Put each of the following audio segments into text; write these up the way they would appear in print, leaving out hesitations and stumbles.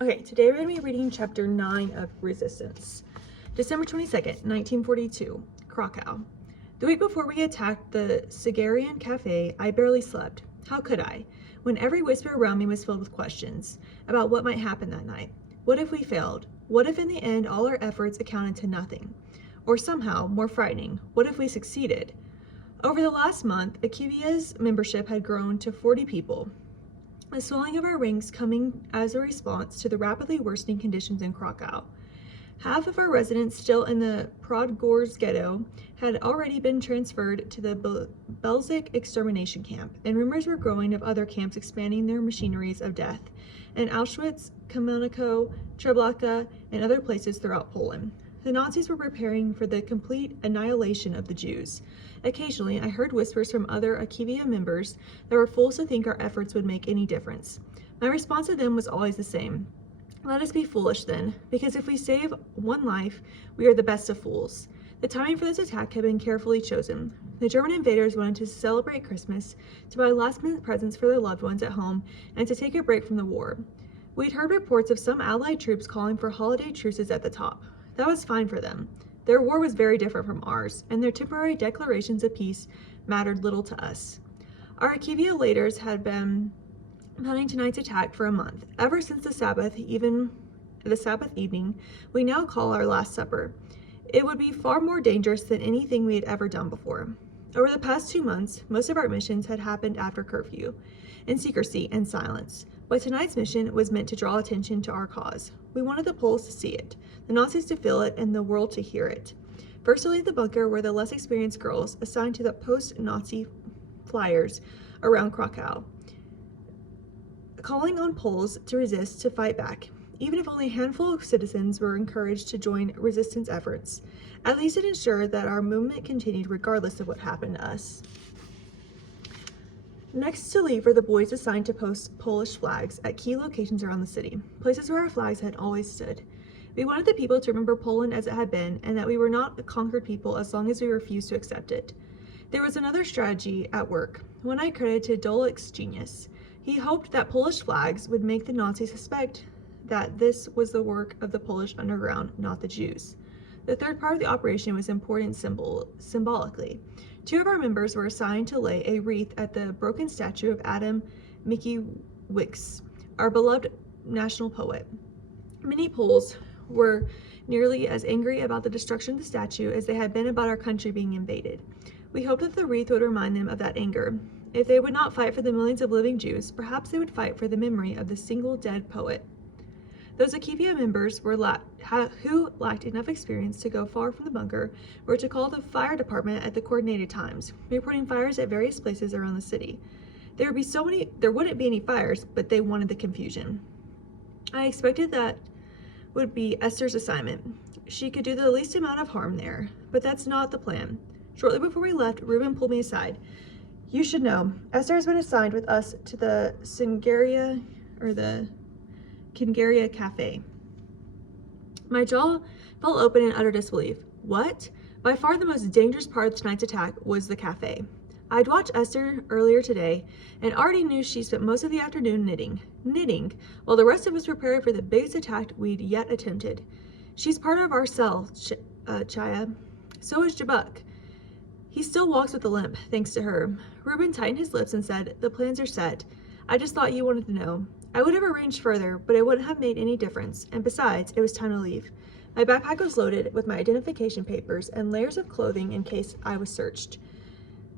Okay, today we're going to be reading chapter 9 of Resistance. December 22nd, 1942, Krakow. The week before we attacked the Sigarian Cafe, I barely slept. How could I? When every whisper around me was filled with questions about what might happen that night. What if we failed? What if in the end all our efforts accounted to nothing? Or somehow, more frightening, what if we succeeded? Over the last month, Akivia's membership had grown to 40 people. The swelling of our ranks coming as a response to the rapidly worsening conditions in Krakow. Half of our residents still in the Podgorz ghetto had already been transferred to the Belzec extermination camp, and rumors were growing of other camps expanding their machineries of death in Auschwitz, Kameniko, Treblinka, and other places throughout Poland. The Nazis were preparing for the complete annihilation of the Jews. Occasionally, I heard whispers from other Akivia members that were fools to think our efforts would make any difference. My response to them was always the same. Let us be foolish then, because if we save one life, we are the best of fools. The timing for this attack had been carefully chosen. The German invaders wanted to celebrate Christmas, to buy last-minute presents for their loved ones at home, and to take a break from the war. We'd heard reports of some Allied troops calling for holiday truces at the top. That was fine for them. Their war was very different from ours, and their temporary declarations of peace mattered little to us. Our Akivia leaders had been planning tonight's attack for a month, ever since the Sabbath evening we now call our Last Supper. It would be far more dangerous than anything we had ever done before. Over the past 2 months, most of our missions had happened after curfew, in secrecy and silence. But tonight's mission was meant to draw attention to our cause. We wanted the Poles to see it, the Nazis to feel it, and the world to hear it. First to leave the bunker were the less experienced girls assigned to the post-Nazi flyers around Krakow, calling on Poles to resist, to fight back. Even if only a handful of citizens were encouraged to join resistance efforts, at least it ensured that our movement continued regardless of what happened to us. Next to leave were the boys assigned to post Polish flags at key locations around the city, places where our flags had always stood. We wanted the people to remember Poland as it had been, and that we were not a conquered people as long as we refused to accept it. There was another strategy at work, one I credited to Dolik's genius. He hoped that Polish flags would make the Nazis suspect that this was the work of the Polish underground, not the Jews. The third part of the operation was important symbolically. 2 of our members were assigned to lay a wreath at the broken statue of Adam Mickiewicz, our beloved national poet. Many Poles were nearly as angry about the destruction of the statue as they had been about our country being invaded. We hoped that the wreath would remind them of that anger. If they would not fight for the millions of living Jews, perhaps they would fight for the memory of the single dead poet. Those Akivia members who lacked enough experience to go far from the bunker were to call the fire department at the coordinated times, reporting fires at various places around the city. There wouldn't be any fires, but they wanted the confusion. I expected that would be Esther's assignment. She could do the least amount of harm there, but that's not the plan. Shortly before we left, Reuben pulled me aside. You should know, Esther has been assigned with us to the Kingaria Cafe. My jaw fell open in utter disbelief. What? By far the most dangerous part of tonight's attack was the cafe. I'd watched Esther earlier today and already knew she spent most of the afternoon knitting, while the rest of us prepared for the biggest attack we'd yet attempted. She's part of our cell, Chaya. So is Jabuk. He still walks with a limp, thanks to her. Reuben tightened his lips and said, "The plans are set. I just thought you wanted to know. I would have arranged further, but it wouldn't have made any difference, and besides, it was time to leave. My backpack was loaded with my identification papers and layers of clothing in case I was searched.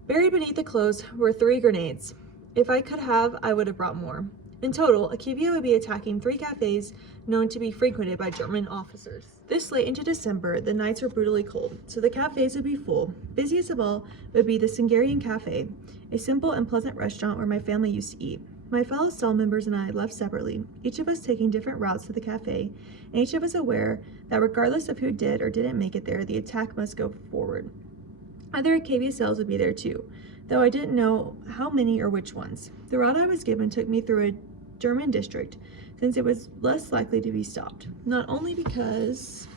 Buried beneath the clothes were 3 grenades. If I could have, I would have brought more. In total, Akivia would be attacking 3 cafes known to be frequented by German officers. This late into December, the nights were brutally cold, so the cafes would be full. Busiest of all would be the Singarian Cafe, a simple and pleasant restaurant where my family used to eat. My fellow cell members and I left separately, each of us taking different routes to the cafe, and each of us aware that regardless of who did or didn't make it there, the attack must go forward. Other Akivia cells would be there too, though I didn't know how many or which ones. The route I was given took me through a German district, since it was less likely to be stopped, not only because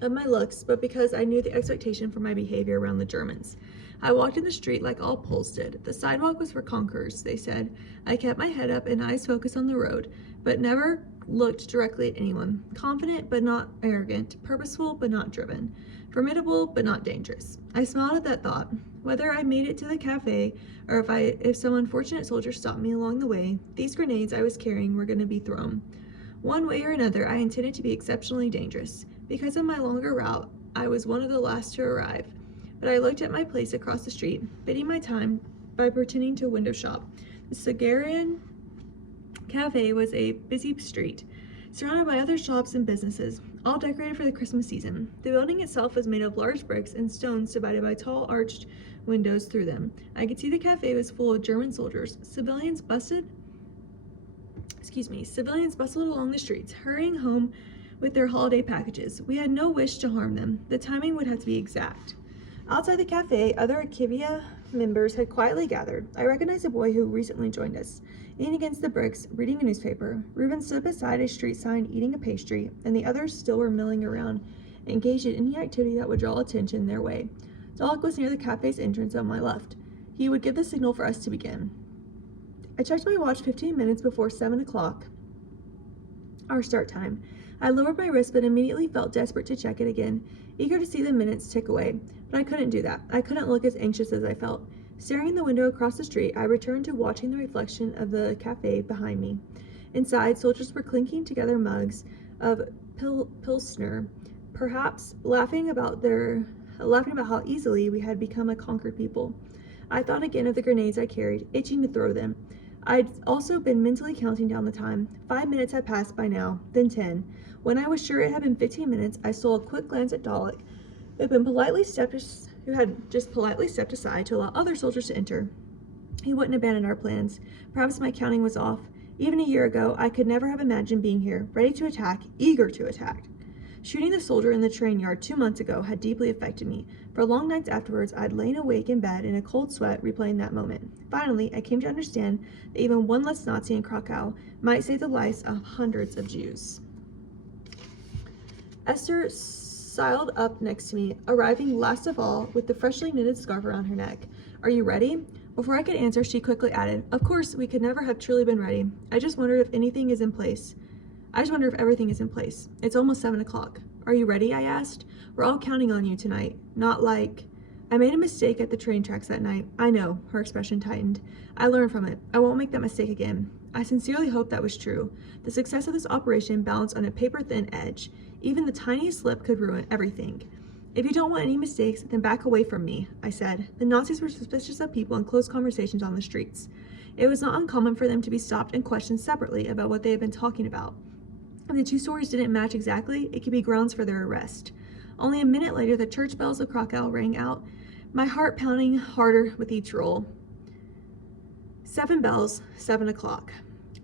of my looks, but because I knew the expectation for my behavior around the Germans. I walked in the street like all Poles did. The sidewalk was for conquerors, they said. I kept my head up and eyes focused on the road, but never looked directly at anyone. Confident but not arrogant, purposeful but not driven, formidable but not dangerous. I smiled at that thought. Whether I made it to the cafe or if some unfortunate soldier stopped me along the way, these grenades I was carrying were going to be thrown. One way or another, I intended to be exceptionally dangerous. Because of my longer route, I was one of the last to arrive. But I looked at my place across the street, biding my time by pretending to window shop. The Sagarian Cafe was a busy street, surrounded by other shops and businesses, all decorated for the Christmas season. The building itself was made of large bricks and stones divided by tall arched windows through them. I could see the cafe was full of German soldiers. Civilians bustled along the streets, hurrying home with their holiday packages. We had no wish to harm them. The timing would have to be exact. Outside the cafe, other Akivia members had quietly gathered. I recognized a boy who recently joined us. Leaning against the bricks, reading a newspaper, Reuben stood beside a street sign eating a pastry, and the others still were milling around, engaged in any activity that would draw attention their way. Dalek was near the cafe's entrance on my left. He would give the signal for us to begin. I checked my watch 15 minutes before 7 o'clock, our start time. I lowered my wrist but immediately felt desperate to check it again, eager to see the minutes tick away. But I couldn't do that. I couldn't look as anxious as I felt. Staring in the window across the street, I returned to watching the reflection of the cafe behind me. Inside, soldiers were clinking together mugs of Pilsner, perhaps laughing about how easily we had become a conquered people. I thought again of the grenades I carried, itching to throw them. I'd also been mentally counting down the time. 5 minutes had passed by now, then 10. When I was sure it had been 15 minutes, I stole a quick glance at Dalek, who had just politely stepped aside to allow other soldiers to enter. He wouldn't abandon our plans. Perhaps my counting was off. Even a year ago, I could never have imagined being here, ready to attack, eager to attack. Shooting the soldier in the train yard 2 months ago had deeply affected me. For long nights afterwards, I'd lain awake in bed in a cold sweat, replaying that moment. Finally, I came to understand that even one less Nazi in Krakow might save the lives of hundreds of Jews. Esther sidled up next to me, arriving last of all with the freshly knitted scarf around her neck. "Are you ready?" Before I could answer, she quickly added, "Of course, we could never have truly been ready. I just wondered if everything is in place. It's almost 7 o'clock. Are you ready?" I asked. "We're all counting on you tonight. Not like..." I made a mistake at the train tracks that night. I know, her expression tightened. I learned from it. I won't make that mistake again. I sincerely hope that was true. The success of this operation balanced on a paper-thin edge. Even the tiniest slip could ruin everything. "If you don't want any mistakes, then back away from me," I said. The Nazis were suspicious of people in close conversations on the streets. It was not uncommon for them to be stopped and questioned separately about what they had been talking about. If the two stories didn't match exactly, it could be grounds for their arrest. Only a minute later, the church bells of Krakow rang out, my heart pounding harder with each roll. 7 bells, 7 o'clock.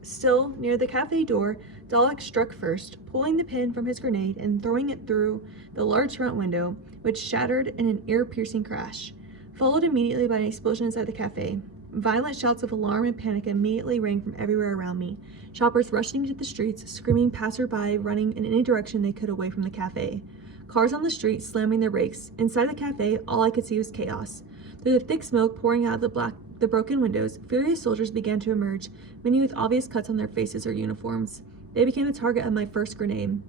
Still, near the cafe door, Dalek struck first, pulling the pin from his grenade and throwing it through the large front window, which shattered in an ear-piercing crash, followed immediately by an explosion inside the cafe. Violent shouts of alarm and panic immediately rang from everywhere around me. Shoppers rushing into the streets, screaming, passerby running in any direction they could away from the cafe. Cars on the street slamming their brakes. Inside the cafe, all I could see was chaos. Through the thick smoke pouring out of the broken windows, furious soldiers began to emerge, many with obvious cuts on their faces or uniforms. They became the target of my first grenade.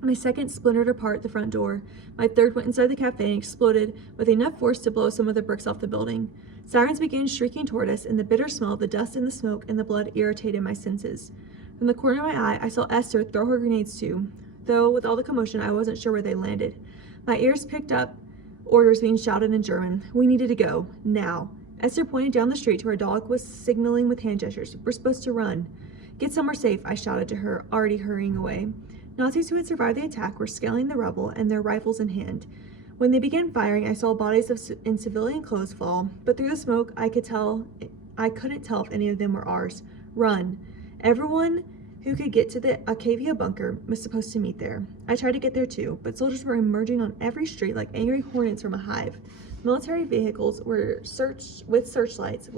My second splintered apart the front door. My third went inside the cafe and exploded with enough force to blow some of the bricks off the building. Sirens began shrieking toward us, and the bitter smell of the dust and the smoke and the blood irritated my senses. From the corner of my eye, I saw Esther throw her grenades too, though with all the commotion, I wasn't sure where they landed. My ears picked up orders being shouted in German. We needed to go, now. Esther pointed down the street to where Dalek was signaling with hand gestures. "We're supposed to run." "Get somewhere safe," I shouted to her, already hurrying away. Nazis who had survived the attack were scaling the rubble and their rifles in hand. When they began firing, I saw bodies in civilian clothes fall, but through the smoke, I couldn't tell if any of them were ours. Run. Everyone who could get to the Akavia bunker was supposed to meet there. I tried to get there too, but soldiers were emerging on every street like angry hornets from a hive. Military vehicles with searchlights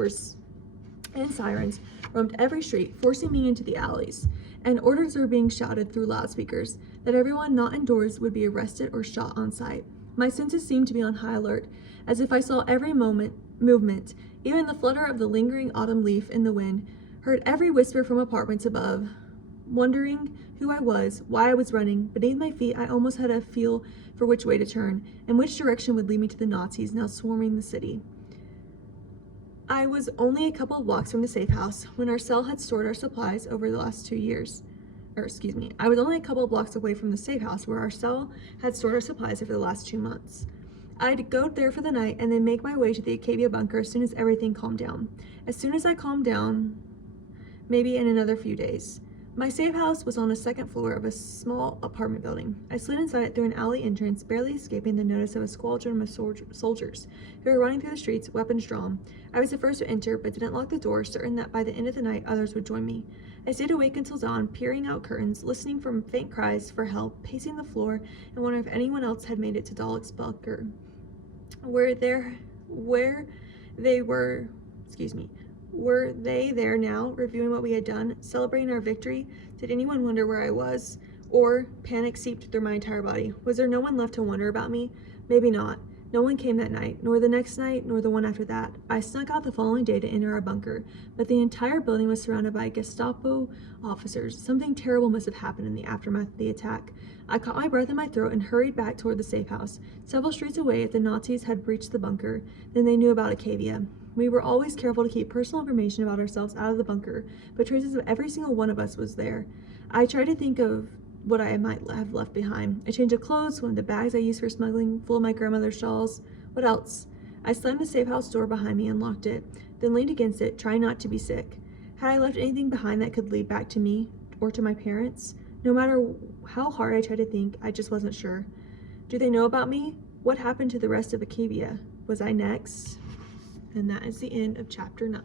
and sirens roamed every street, forcing me into the alleys, and orders were being shouted through loudspeakers that everyone not indoors would be arrested or shot on sight. My senses seemed to be on high alert, as if I saw every movement, even the flutter of the lingering autumn leaf in the wind, heard every whisper from apartments above. Wondering who I was, why I was running, beneath my feet I almost had a feel for which way to turn, and which direction would lead me to the Nazis now swarming the city. I was only a couple of blocks from the safe house when our cell had stored our supplies over the last 2 years. I was only a couple of blocks away from the safe house where our cell had stored our supplies over the last 2 months. I'd go there for the night and then make my way to the Acadia bunker as soon as everything calmed down. As soon as I calmed down, maybe in another few days. My safe house was on the second floor of a small apartment building. I slid inside it through an alley entrance, barely escaping the notice of a squadron of soldiers who were running through the streets, weapons drawn. I was the first to enter, but didn't lock the door, certain that by the end of the night others would join me. I stayed awake until dawn, peering out curtains, listening for faint cries for help, pacing the floor, and wondering if anyone else had made it to Dalek's bunker. Were they there now, reviewing what we had done, celebrating our victory? Did anyone wonder where I was? Or panic seeped through my entire body. Was there no one left to wonder about me? Maybe not. No one came that night, nor the next night, nor the one after that. I snuck out the following day to enter our bunker, but the entire building was surrounded by Gestapo officers. Something terrible must have happened in the aftermath of the attack. I caught my breath in my throat and hurried back toward the safe house. Several streets away, if the Nazis had breached the bunker, then they knew about Acadia. We were always careful to keep personal information about ourselves out of the bunker, but traces of every single one of us was there. I tried to think of what I might have left behind. A change of clothes, one of the bags I used for smuggling, full of my grandmother's shawls. What else? I slammed the safe house door behind me and locked it, then leaned against it, trying not to be sick. Had I left anything behind that could lead back to me or to my parents? No matter how hard I tried to think, I just wasn't sure. Do they know about me? What happened to the rest of Acadia? Was I next? And that is the end of chapter 9.